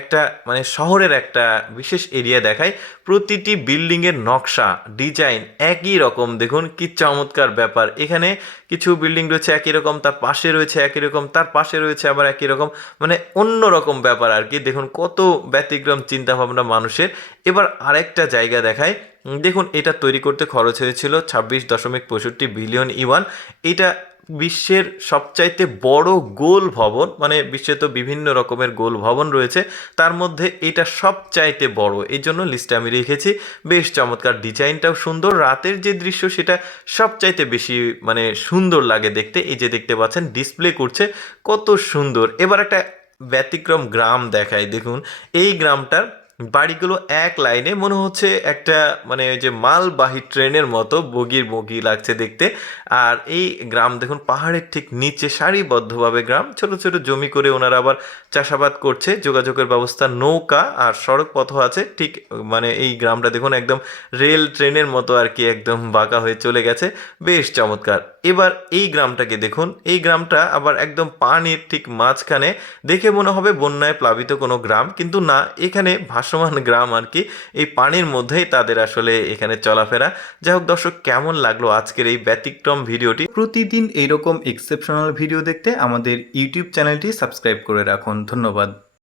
একটা মানে শহরের একটা বিশেষ এরিয়া দেখাই। প্রতিটি বিল্ডিংয়ের নকশা ডিজাইন একই রকম, দেখুন কি চমৎকার ব্যাপার। এখানে কিছু বিল্ডিং রয়েছে একই রকম, তার পাশে রয়েছে একই রকম, তার পাশে রয়েছে আবার একই রকম, মানে অন্য রকম ব্যাপার আর কি। দেখুন কত ব্যতিক্রম চিন্তাভাবনা মানুষের। এবার আরেকটা জায়গা দেখায়। দেখুন এটা তৈরি করতে খরচ হয়েছিল 26.65 বিলিয়ন ইউয়ান। এটা বিশ্বের সবচাইতে বড় গোল ভবন, মানে বিশ্বে তো বিভিন্ন রকমের গোল ভবন রয়েছে, তার মধ্যে এটা সবচাইতে বড়, এই জন্য লিস্টে আমি রেখেছি। বেশ চমৎকার, ডিজাইনটাও সুন্দর, রাতের যে দৃশ্য সেটা সবচাইতে বেশি মানে সুন্দর লাগে দেখতে। এই যে দেখতে পাচ্ছেন ডিসপ্লে করছে, কত সুন্দর। এবার একটা ব্যতিক্রম গ্রাম দেখায়। দেখুন এই গ্রামটার বাড়িগুলো এক লাইনে, মনে হচ্ছে একটা মানে ওই যে মালবাহী ট্রেনের মতো বগির বগি লাগছে দেখতে। আর এই গ্রাম দেখুন পাহাড়ের ঠিক নিচে সারিবদ্ধভাবে গ্রাম, ছোট ছোট জমি করে ওনারা আবার চাষাবাদ করছে। যোগাযোগের ব্যবস্থা নৌকা আর সড়ক পথও আছে ঠিক, মানে এই গ্রামটা দেখুন একদম রেল ট্রেনের মতো আর কি, একদম বাঁকা হয়ে চলে গেছে। বেশ চমৎকার। এবার এই গ্রামটাকে দেখুন, এই গ্রামটা আবার একদম পানির ঠিক মাঝখানে, দেখে মনে হবে বন্যায় প্লাবিত কোনো গ্রাম, কিন্তু না, এখানে ভাসমান গ্রাম আর কি, এই পানির মধ্যেই তাদের আসলে এখানে চলাফেরা। যাই হোক দর্শক, কেমন লাগলো আজকের এই ব্যতিক্রম ভিডিওটি? প্রতিদিন এইরকম এক্সেপশনাল ভিডিও দেখতে আমাদের ইউটিউব চ্যানেলটি সাবস্ক্রাইব করে রাখুন। ধন্যবাদ।